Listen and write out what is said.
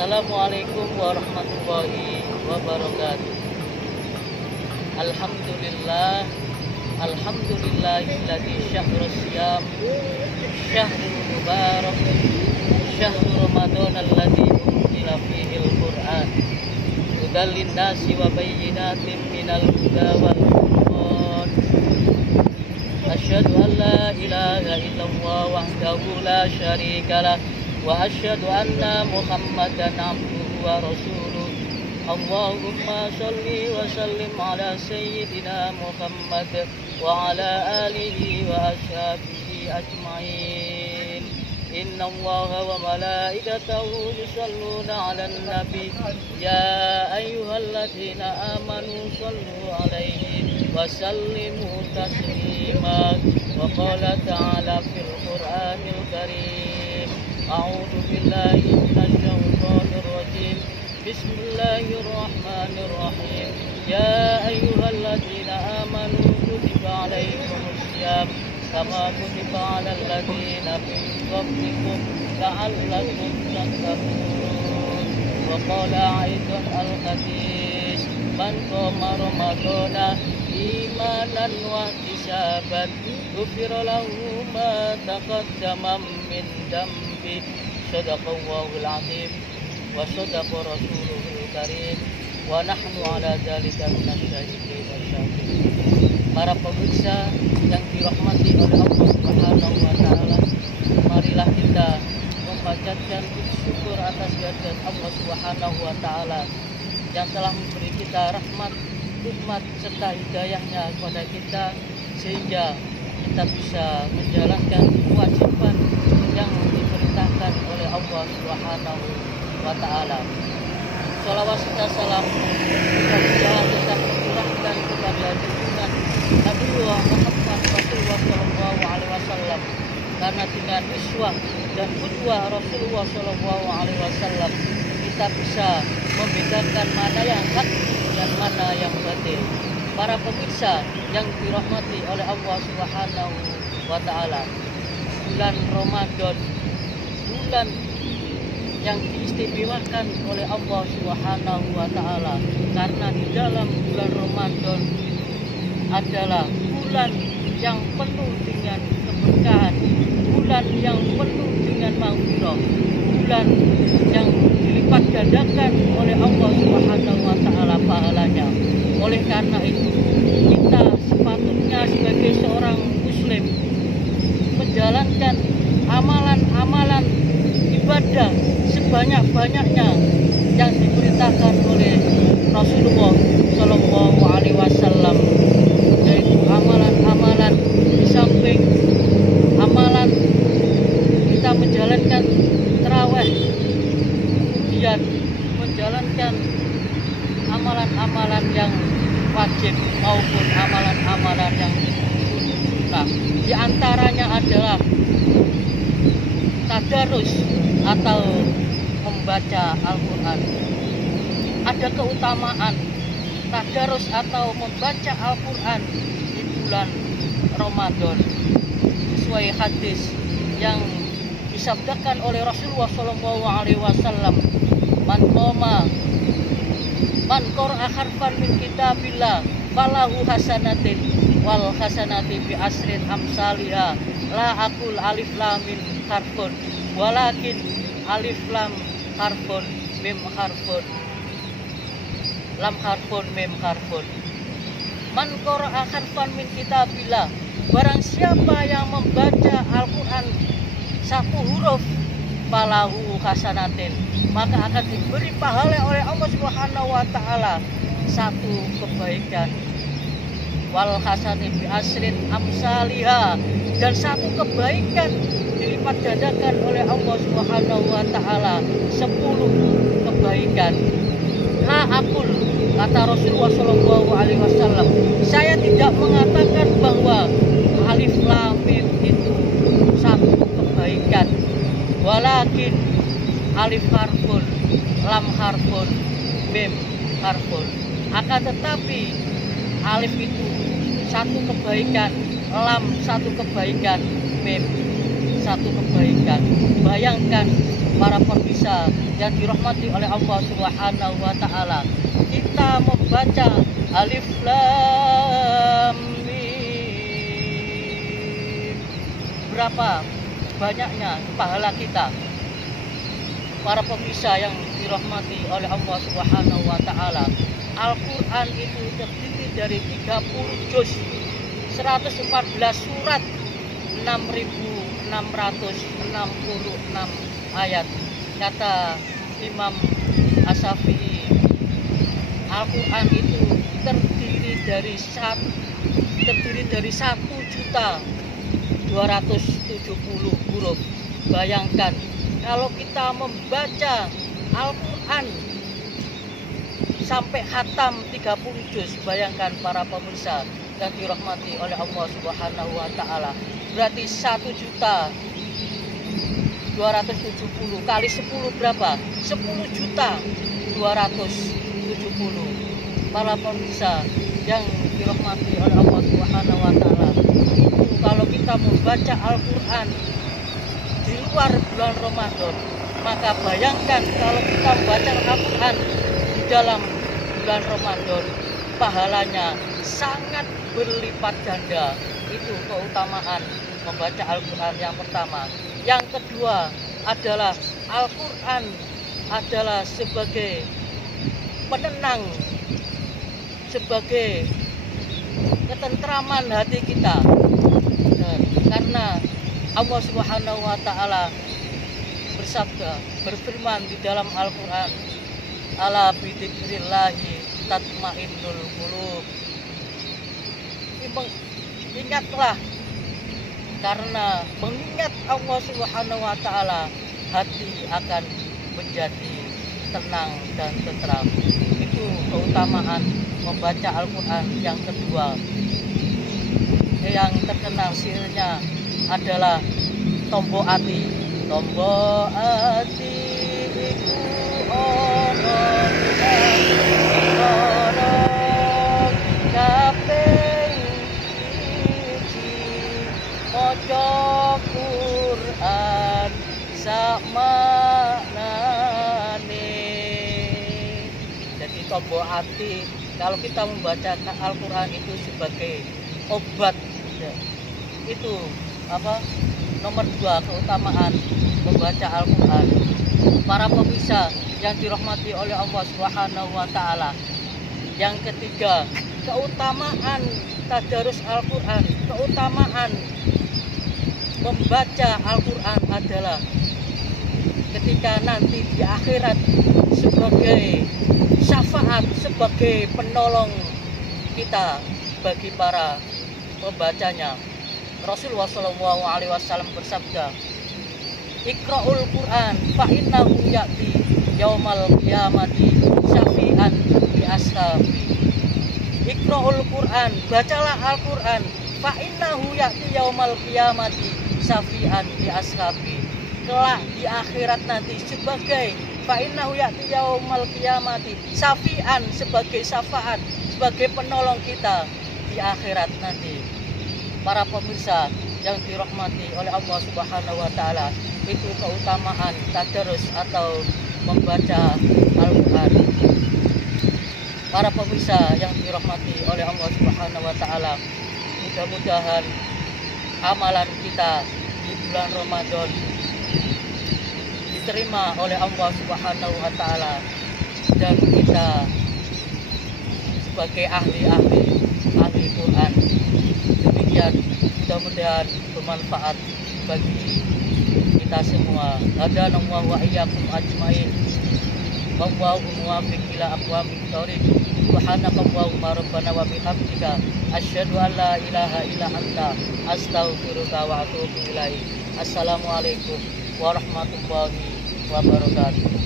Assalamualaikum warahmatullahi wabarakatuh. Alhamdulillah, alhamdulillahilladzi syahrus syam, syahrul mubarak, syahrul ramadan alladzi unzila fihil Qur'an, hudal linnasi wa bayyinatin minal huda wal furqan. Asyhadu an la ilaha illallah wahdahu la syarikalah wa asyhadu anna Muhammadan abduhu wa rasuluh. Allahumma sholli wa sallim ala sayyidina Muhammad wa ala alihi wa ashabihi ajma'in. Inna Allaha wa malaikatahu yusalluna 'alan nabi ya ayyuhalladzina amanu shallu 'alaihi wa sallimu taslima. Wa qala ta'ala fil Qur'anil karim, a'udzu billahi minasyaitonir rajim. Bismillahirrahmanirrahim. Ya ayyuhalladzina amanu kutiba 'alaikumus syiyam kama kutiba 'alal ladzina min qablikum la'allakum tattaqun. Wa qala aidan al-hadis, man qama ramadana imanan wa ihtisaban ghufira lahu ma taqaddama min dambi. Shadaqallahul azim wa sadaqa rasuluhul karim wa nahnu ala dzalika minasyahidin wasyakirin. Para pemirsa yang dirahmati oleh Allah Subhanahu wa taala, marilah kita memanjatkan syukur atas kehadirat Allah Subhanahu wa taala yang telah memberi kita rahmat, nikmat serta hidayahnya kepada kita sehingga kita bisa menjalankan kewajiban yang diperintahkan oleh Allah Subhanahu wa ta'ala. Sholawat serta salam kita curahkan kepada junjungan Nabi Muhammad Rasulullah Shallallahu Alaihi Wasallam, karena dengan iswah dan qudwah Rasulullah Shallallahu Alaihi Wasallam kita bisa membedakan mana yang hak dan mana yang batil. Para pemirsa yang dirahmati oleh Allah Subhanahu wa ta'ala, bulan Ramadan, bulan yang diistimewakan oleh Allah Subhanahu wa ta'ala, karena di dalam bulan Ramadan adalah bulan yang penuh dengan keberkahan, bulan yang penuh dengan maghfirah, bulan yang dilipat gandakan oleh Allah Subhanahu wa ta'ala pahalanya. Oleh karena itu, kita sepatutnya sebagai seorang muslim menjalankan amalan-amalan ibadah sebanyak-banyaknya yang diperintahkan oleh Rasulullah Shallallahu Alaihi Wasallam, yaitu amalan-amalan di samping amalan kita menjalankan tarawih, kemudian menjalankan amalan-amalan yang wajib maupun amalan-amalan yang sunnah. Di antaranya adalah tadarus atau membaca Al-Quran. Ada keutamaan tadarus atau membaca Al-Quran di bulan Ramadan sesuai hadis yang disabdakan oleh Rasulullah Shallallahu Alaihi Wasallam, man qara'a harfan min kitabillah falahu hasanatin wal hasanati bi asrin amsalihha. La aqul alif lam mim harfun walakin alif lam harfun mim harfun lam harfun mim harfun. Man qara'a harfan min kitabillah, barang siapa yang membaca Al-Quran satu huruf, falahu hasanatin, maka akan diberi pahala oleh Allah Subhanahu wa ta'ala satu kebaikan. Wal hasanati bi asrin amsalihha, dan satu kebaikan dilipat gandakan oleh Allah Subhanahu wa ta'ala 10 kebaikan. La aqul, kata Rasulullah Shallallahu Alaihi Wasallam, saya tidak mengatakan bahwa alif lam mim itu satu kebaikan, walakin alif harfun, lam harfun, mim harfun. Akan tetapi alif itu satu kebaikan, lam satu kebaikan, mim satu kebaikan. Bayangkan para pemirsa yang dirahmati oleh Allah Subhanahu wa taala, kita membaca Alif Lam Mim, berapa banyaknya pahala kita. Para pemirsa yang dirahmati oleh Allah Subhanahu wa taala, Al-Qur'an itu terdiri dari 30 juz, 114 surat, 6.666 ayat. Kata Imam Asy-Syafi'i, Al-Qur'an itu terdiri dari 1.270.000 huruf. Bayangkan kalau kita membaca Al-Qur'an sampai khatam 30 juz, bayangkan para pemirsa yang dirahmati oleh Allah Subhanahu wa taala, berarti 1.270.000 kali 10 berapa? 10.270.000. Para pemirsa yang dirahmati oleh Allah Subhanahu wa taala, itu kalau kita membaca Al-Qur'an di luar bulan Ramadan, maka bayangkan kalau kita membaca Al-Qur'an di dalam bulan Ramadan, pahalanya sangat berlipat ganda. Itu keutamaan membaca Al-Qur'an yang pertama. Yang kedua adalah Al-Qur'an adalah sebagai penenang, sebagai ketentraman hati kita. Karena Allah Subhanahu wa taala bersabda, berfirman di dalam Al-Qur'an, ala bidzikrillahi tatmainnul qulub. Ingatlah, karena mengingat Allah Subhanahu wa taala, hati akan menjadi tenang dan tentram. Itu keutamaan membaca Al-Qur'an yang kedua. Yang terkenal sirnya adalah tombo ati. Tombo ati iku ono kaping siji maca Qur'an sakmanane. Jadi tombo ati, kalau kita membaca Al-Qur'an itu sebagai obat, ya. Itu apa? Nomor 2 keutamaan membaca Al-Qur'an. Para pemirsa yang dirahmati oleh Allah Subhanahu wa taala. Yang ketiga, keutamaan tadarus Al-Qur'an, keutamaan membaca Al-Qur'an adalah ketika nanti di akhirat sebagai syafaat, sebagai penolong kita bagi para pembacanya. Rasulullah SAW bersabda, Iqra'ul Qur'an fa innahu ya'ti yaumal qiyamati syafi'an li ashabi. Iqra'ul Qur'an, bacalah Al-Qur'an, fa innahu ya'ti yaumal qiyamati syafi'an li ashabi. Kelak di akhirat nanti sebagai fa innahu ya'ti yaumal qiyamati syafi'an, sebagai syafaat, sebagai penolong kita di akhirat nanti. Para pemirsa yang dirahmati oleh Allah Subhanahu wa taala, itu keutamaan tadarus atau membaca Al-Qur'an. Para pemirsa yang dirahmati oleh Allah Subhanahu wa taala, mudah-mudahan amalan kita di bulan Ramadan diterima oleh Allah Subhanahu wa taala dan kita sebagai ahli Quran. Demikian, mudah-mudahan bermanfaat bagi kita semua. Hadanallahu wa iyyakum ajmain. Wallahu muwaffiq ila aqwamit thoriq. Subhanakallahumma rabbana wa bihamdika asyhadu an la ilaha illa anta astaghfiruka wa atubu ilaik. Assalamualaikum warahmatullahi wabarakatuh.